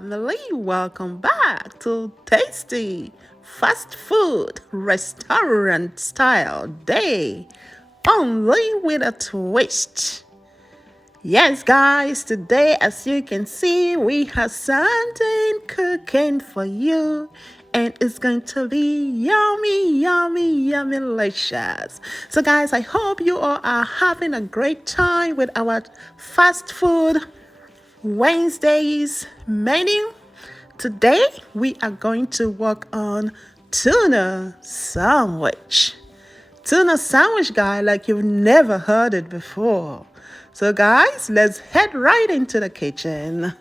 family, welcome back to Tasty Fast Food Restaurant Style Day, only with a twist. Yes, guys, today, as you can see, we have something cooking for you. And it's going to be yummy, yummy, yummy, delicious. So, guys, I hope you all are having a great time with our fast food Wednesday's menu. Today, we are going to work on tuna sandwich. Tuna sandwich, guy, like you've never heard it before. So, guys, let's head right into the kitchen.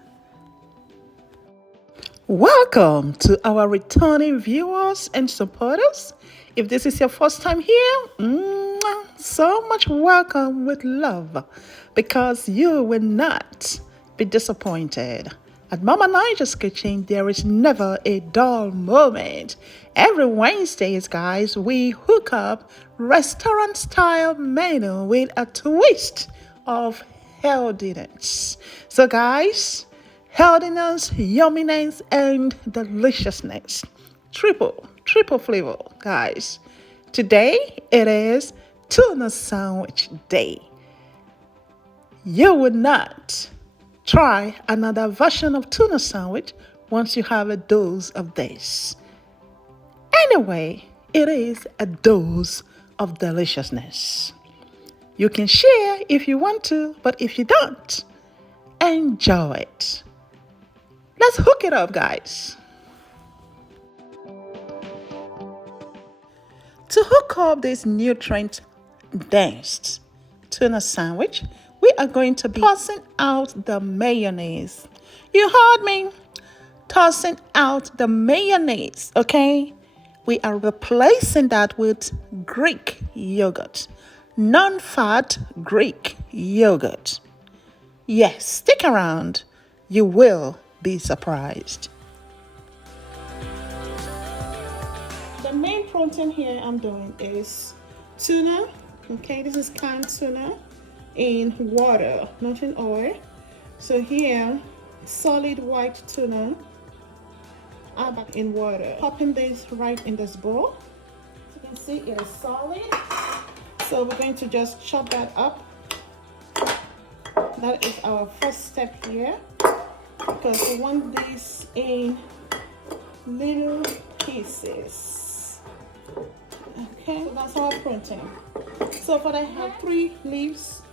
Welcome to our returning viewers and supporters. If this is your first time here, so much welcome with love, because you will not be disappointed. At Mama Niger's Kitchen, there is never a dull moment. Every Wednesdays, guys, we hook up restaurant-style menu with a twist of healthiness. So, guys, healthiness, yumminess, and deliciousness. Triple flavor, guys. Today, it is Tuna Sandwich Day. You would not try another version of tuna sandwich once you have a dose of this. Anyway, it is a dose of deliciousness. You can share if you want to, but if you don't, enjoy it. Let's hook it up, guys. To hook up this nutrient-dense tuna sandwich, we are going to be tossing out the mayonnaise. You heard me? Tossing out the mayonnaise, okay? We are replacing that with Greek yogurt. Non-fat Greek yogurt. Yes, stick around. You will be surprised. The main protein here I'm doing is tuna. Okay, this is canned tuna in water, not in oil. So here, solid white tuna in water. Popping this right in this bowl. As you can see, it is solid. So we're going to just chop that up. That is our first step here, because we want this in little pieces. Okay, so that's our protein. So for that, I have 3 leaves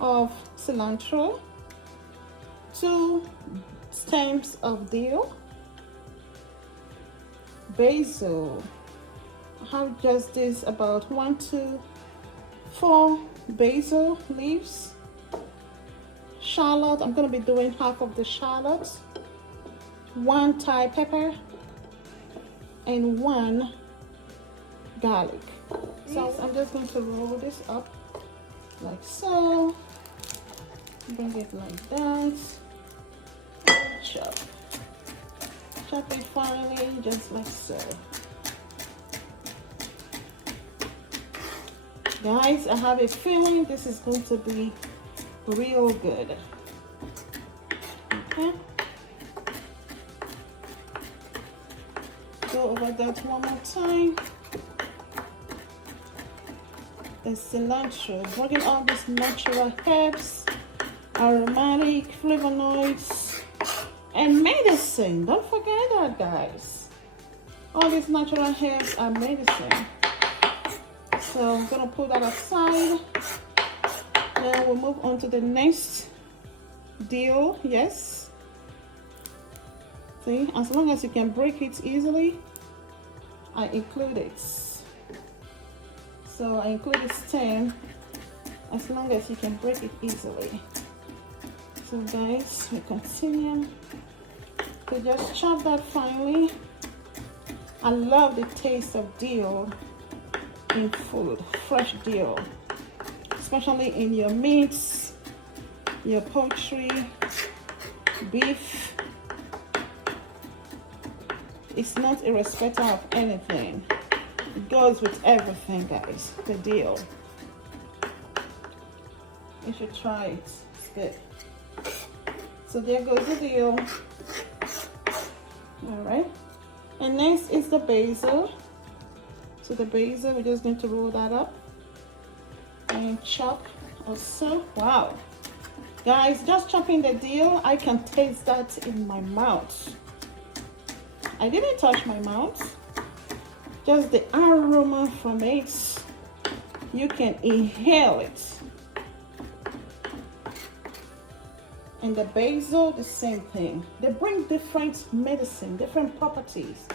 of cilantro, 2 stems of dill, basil. I have just this about 1, 2, 4 basil leaves. Shallot, I'm going to be doing half of the shallots, 1 Thai pepper, and 1 garlic. So I'm just going to roll this up like so. Bring it like that. Chop. Chop it finely, just like so. Guys, I have a feeling this is going to be real good. Okay. Go over that one more time. The cilantro, bringing all these natural herbs, aromatic flavonoids, and medicine. Don't forget that, guys. All these natural herbs are medicine. So I'm gonna put that aside. Now we'll move on to the next dill. Yes. See, as long as you can break it easily, I include it. So I include the stem as long as you can break it easily. So guys, we continue to just chop that finely. I love the taste of dill in food, fresh dill, especially in your meats, your poultry, beef. It's not irrespective of anything. It goes with everything, guys. The dill. You should try it. It's good. So there goes the dill. All right. And next is the basil. So the basil, we just need to roll that up and chop also. Wow. Guys, just chopping the dill, I can taste that in my mouth. I didn't touch my mouth. Just the aroma from it, you can inhale it. And the basil, the same thing. They bring different medicine, different properties,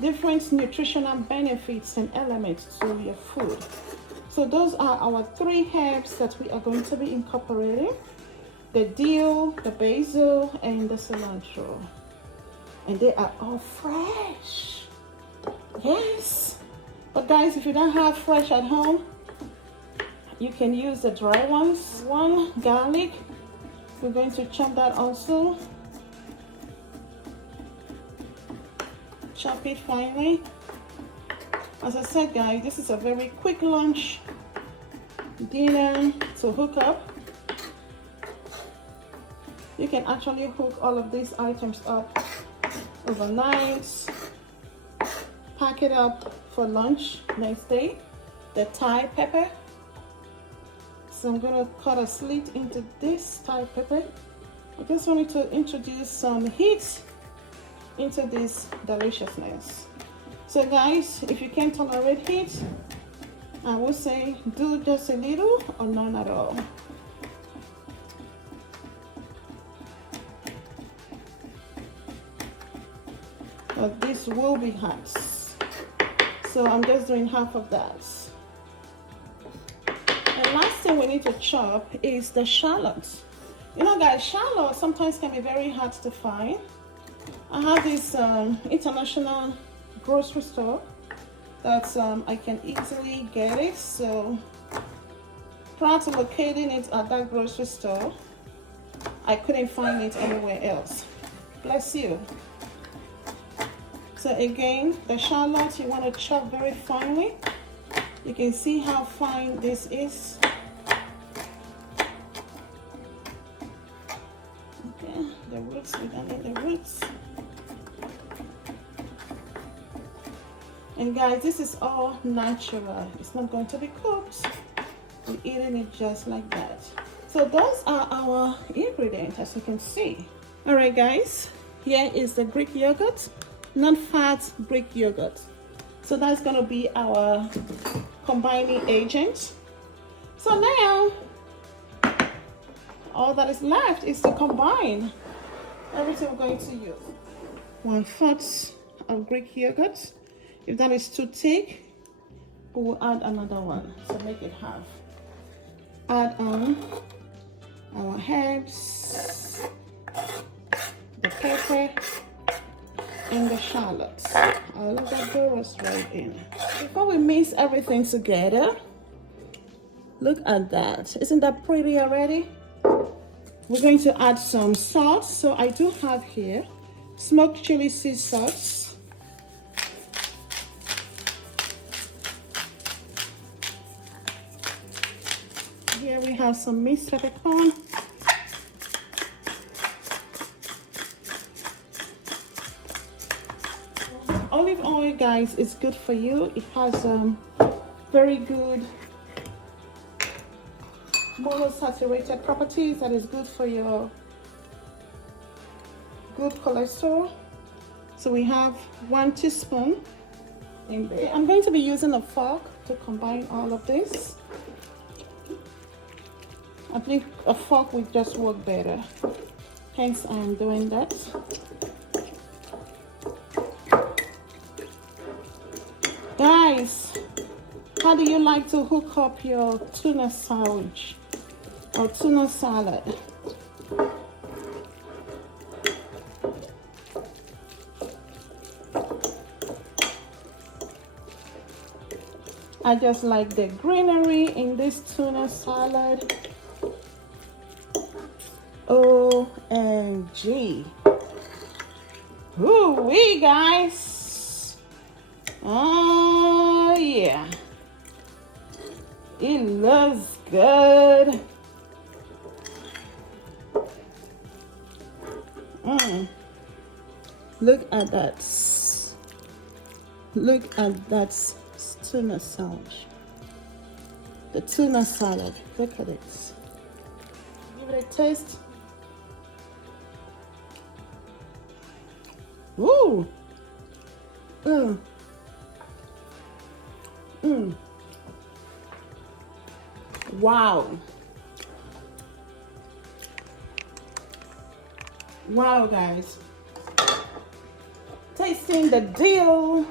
different nutritional benefits and elements to your food. So those are our 3 herbs that we are going to be incorporating: the dill, the basil, and the cilantro. And they are all fresh. Yes. But guys, if you don't have fresh at home, you can use the dry ones. 1 garlic. We're going to chop that also. Chop it finely. As I said, guys, this is a very quick lunch, dinner to hook up. You can actually hook all of these items up overnight, pack it up for lunch next day. The Thai pepper. So I'm gonna cut a slit into this Thai pepper. I just wanted to introduce some heat into this deliciousness. So guys, if you can't tolerate heat, I would say do just a little or none at all. But this will be hot. So I'm just doing half of that. The last thing we need to chop is the shallots. You know guys, shallots sometimes can be very hard to find. I have this international grocery store that I can easily get it. So prior to locating it at that grocery store, I couldn't find it anywhere else. Bless you. So again, the shallots you want to chop very finely. You can see how fine this is. Okay, the roots, we don't need the roots. And guys, this is all natural. It's not going to be cooked. We're eating it just like that. So those are our ingredients, as you can see. All right, guys, here is the Greek yogurt, non-fat Greek yogurt. So that's gonna be our combining agent. So now, all that is left is to combine everything we're going to use. 1/4 of Greek yogurt. If that is too thick, we will add another one. So make it half. Add on our herbs, the pepper, and the shallots. All of that goes right in. Before we mix everything together, look at that. Isn't that pretty already? We're going to add some salt. So I do have here smoked chili sea salt. Here we have some minced peppercorn. Olive oil, guys, is good for you. It has very good monounsaturated properties that is good for your good cholesterol. So we have 1 teaspoon in there. I'm going to be using a fork to combine all of this. I think a fork would just work better. Hence, I'm doing that. Guys, how do you like to hook up your tuna sandwich or tuna salad? I just like the greenery in this tuna salad. OMG. Ooh-wee, guys. Oh, yeah. It looks good. Look at that. Look at that tuna sandwich. The tuna salad. Look at it. Give it a taste. Ooh. Mmm. Mmm. Wow. Wow, guys. Tasting the dill,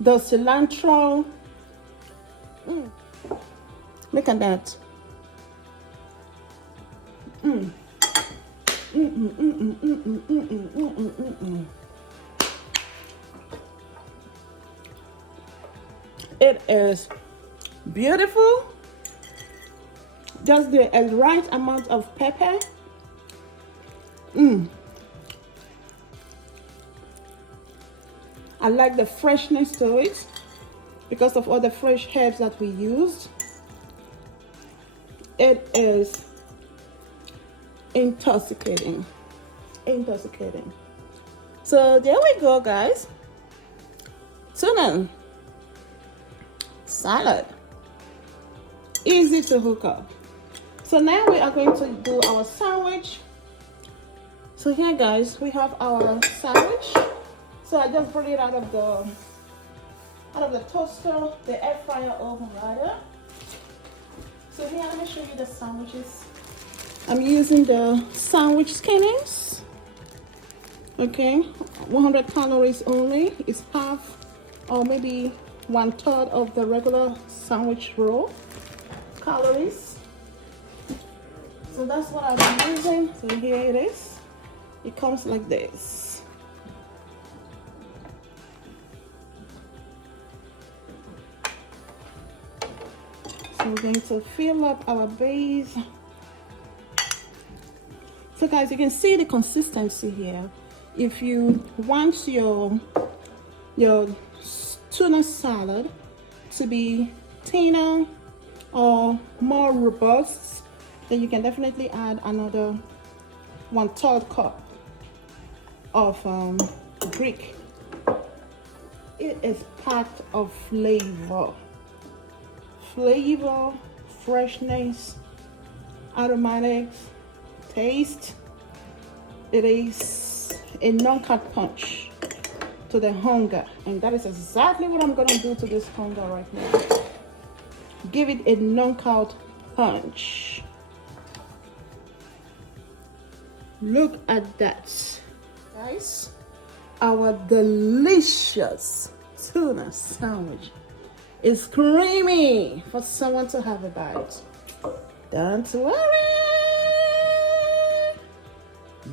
the cilantro. Look at that. It is beautiful. Just the right amount of pepper. I like the freshness to it because of all the fresh herbs that we used. It is intoxicating. Intoxicating. So there we go, guys. Tuna salad. Easy to hook up. So now we are going to do our sandwich. So here, guys, we have our sandwich. So I just brought it out of the toaster, the air fryer oven rather. So here, let me show you the sandwiches. I'm using the sandwich skinnings. Okay, 100 calories only. It's half or maybe 1/3 of the regular sandwich roll calories. So that's what I've been using. So here it is. It comes like this. So we're going to fill up our base. So guys, you can see the consistency here. If you want your tuna salad to be thinner or more robust, then you can definitely add another 1/3 cup of Greek. It is packed of flavor, freshness, aromatics, taste. It is a non-cut punch to the hunger, and that is exactly what I'm gonna do to this hunger right now. Give it a knockout punch. Look at that, guys. Our delicious tuna sandwich is creamy for someone to have a bite. Don't worry,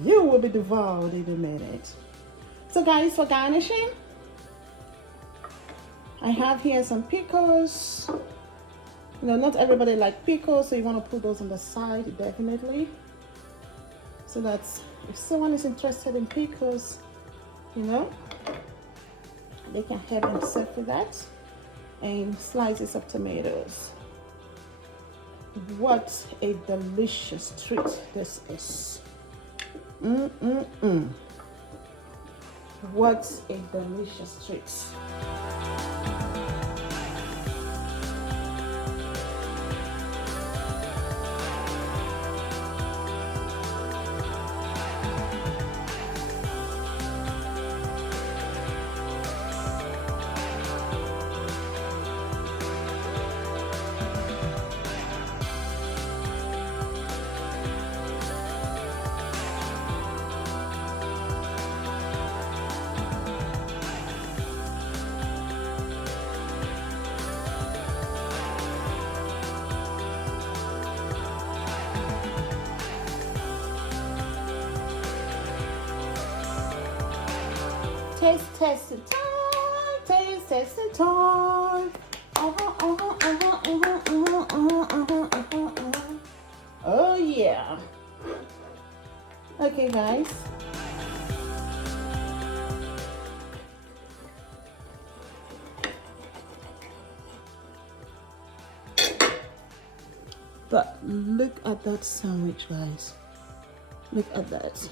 you will be devoured in a minute. So guys, for garnishing, I have here some pickles. You know, not everybody likes pickles, so you want to put those on the side, definitely. So that if someone is interested in pickles, you know, they can help themselves with that. And slices of tomatoes. What a delicious treat this is. What a delicious treat. Taste time. Oh yeah. Okay, guys. But look at that sandwich, guys. Look at that.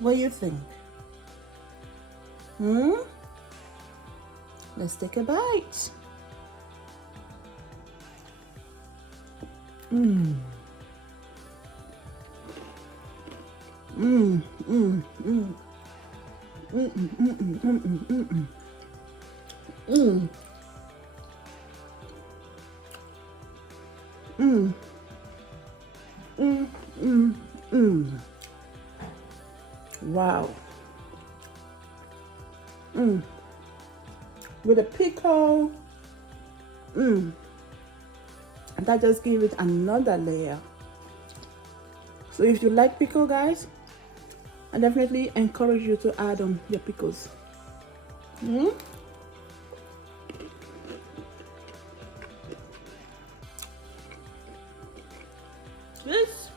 What do you think? Hmm? Let's take a bite. Mmm. Mmm. Mmm. Mmm. Mmm. Mmm. Mmm. Mmm. Mmm. Mmm. Mmm. Mmm. Mmm. Mmm. Wow. Mmm. With a pickle. Mmm. That just gives it another layer. So if you like pickle, guys, I definitely encourage you to add on your pickles. Mm? This,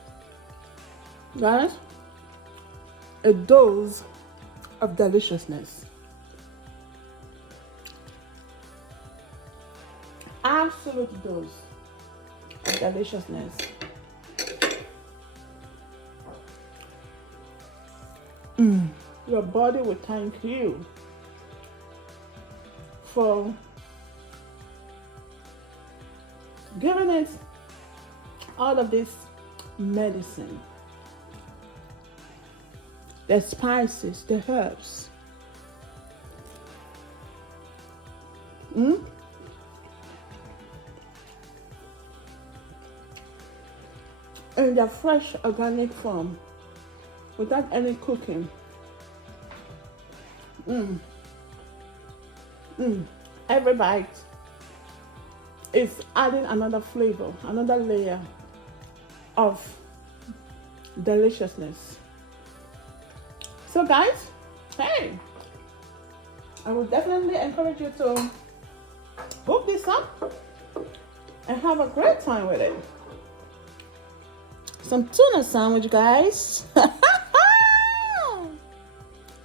guys, a dose of deliciousness. Absolute dose of deliciousness. Your body will thank you for giving it all of this medicine, the spices, the herbs. In their fresh organic form, without any cooking. Every bite is adding another flavor, another layer of deliciousness. So guys, hey, I would definitely encourage you to hook this up and have a great time with it. Some tuna sandwich, guys.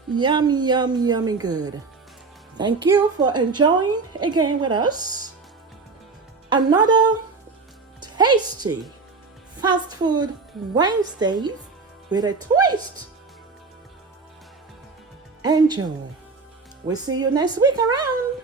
Yummy, yummy, yummy good. Thank you for enjoying again with us another tasty fast food Wednesdays with a twist. Enjoy. We'll see you next week around.